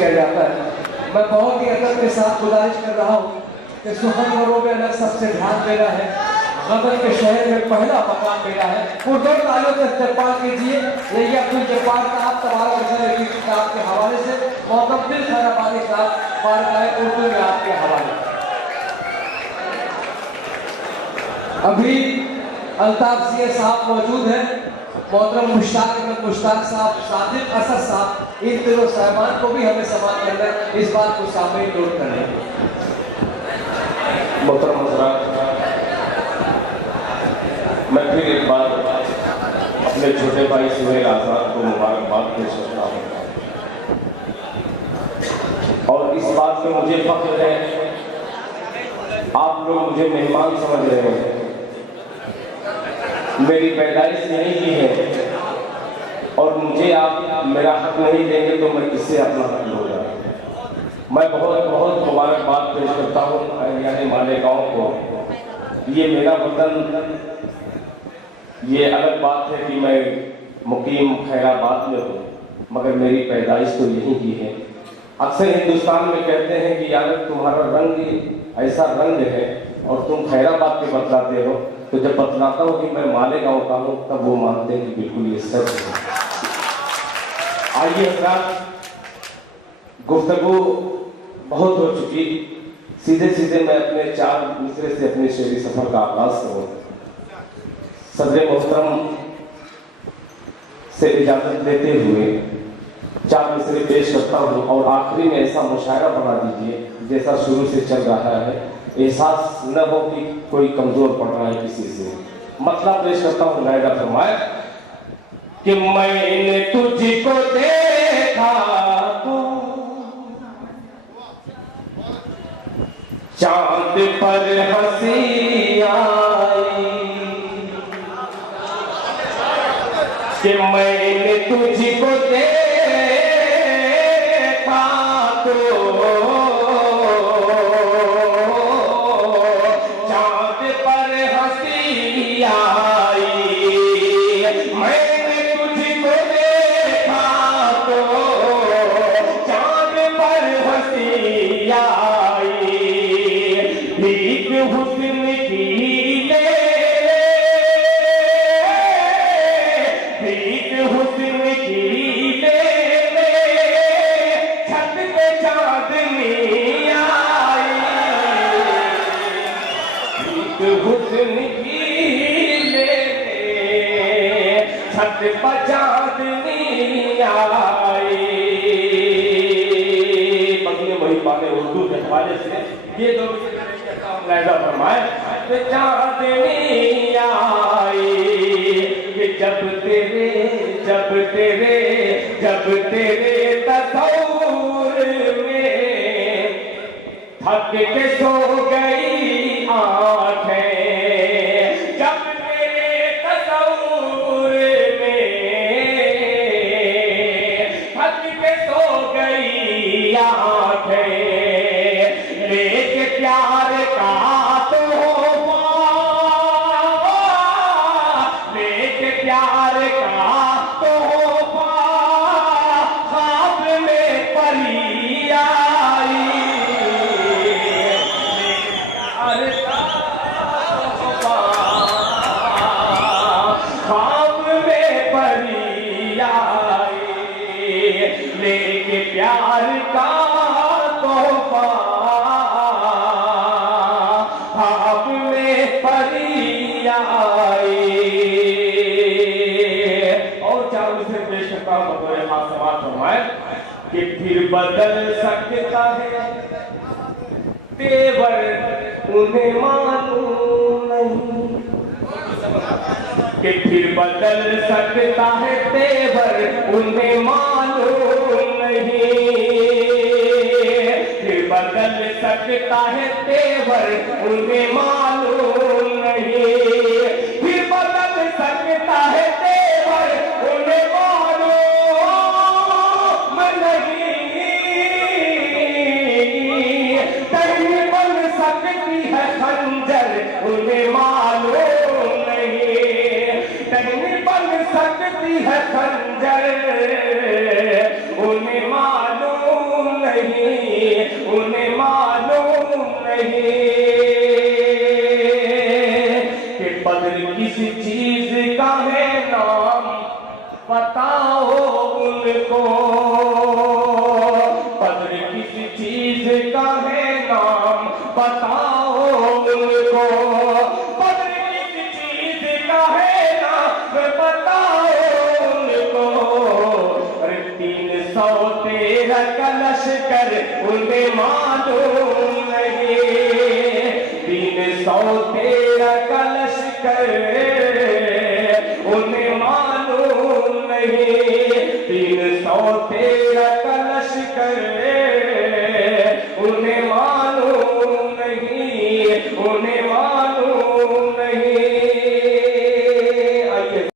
किया जाता है। मैं बहुत ही अदब के साथ गुजारिश कर रहा हूँ कि सुखनवरों में अलग सबसे ध्यान देना है। गदर के शहर में पहला मकाम मेरा है। पुरजोर तालियों से इस्तेमाल कीजिए। यही अब्दुल जब्बार साहब तबारक अजर की किताब के हवाले से मोहतरम दिल खैराबादी साहब बारकाए उर्दू में आपके हवाले। अभी अल्ताफ सिया साहब मौजूद हैं, मोहतरम मुश्ताक साहब, सादिक असद साहब, इन तीनों साहबान को भी हमें सम्मान करना है। इस बात को सामने नोट कर लें। मोहतरम हज़रात, मैं फिर एक बार अपने छोटे भाई सुहेल आज़ाद को मुबारकबाद पेश करता हूँ और इस बात पे मुझे फख्र है, आप लोग मुझे मेहमान समझ रहे हैं। मेरी पैदाइश यहीं की है और मुझे आप मेरा हक नहीं देंगे तो मैं किससे अपना हक लूँगा। मैं बहुत बहुत मुबारकबाद पेश करता हूँ यानी मालेगांव को। ये मेरा वतन, ये अलग बात है कि मैं मुकीम खैराबाद में हूँ, मगर मेरी पैदाइश तो यहीं की है। अक्सर हिंदुस्तान में कहते हैं कि यार तुम्हारा रंग ऐसा रंग है और तुम खैराबाद के बतलाते हो, तो जब बतलाता हूँ कि मैं मालेगांव का हूँ तब वो मानते हैं कि बिल्कुल ये सच है। आइए हज़रात, गुफ्तगू बहुत हो चुकी, सीधे सीधे मैं अपने 4 मिसरे से अपने शेरी सफर का आगाज करूँ। सदर मोहतरम से इजाजत देते हुए 4 मिसरे पेश करता हूँ और आखिरी में ऐसा मुशायरा बना दीजिए जैसा शुरू से चल रहा है, एहसास न हो कि कोई कमजोर पड़ रहा है किसी से। मतलब पेश करता हूँ, नायदा फरमाए कि मैंने तुझको देखा तो चांद पर हंसी आई, कि मैंने तुझको देखा तो चांद पर हंसी आई, मैंने तुझको देखा तो चांद पर हंसी आई, भीख हुस्न की उर्दू के हवाले से ये दो फरमाए, चांदनी आई कि जब तेरे तस्वुर में थक के सो गई आँखें, जब तेरे तस्वुर में थक के सो गई आँखें, लेके प्यार का तोहफा, लेके प्यार का तोहफा, ख्वाब में परी आई, प्यार का तोहफा, ख्वाब में परी आई, लेके प्यार का तोहफा, ख्वाब में परी आई। और 4 मिसरे पेश करता हूं बतौर खास समाज फरमाए कि फिर बदल सकता है तेवर उन्हें मालूम नहीं, कि फिर बदल सकता है तेवर उन्हें मालूम नहीं, फिर बदल सकता है तेवर उन्हें मालूम नहीं, फिर बदल सकता है तेवर उन्हें मालूम नहीं, कहीं बन सकती है खंजर उन्हें मालूम नहीं, कहीं बन सकती है खंजर उन्हें मालूम तेरा कलश कर उन्हें मालूम नहीं, 300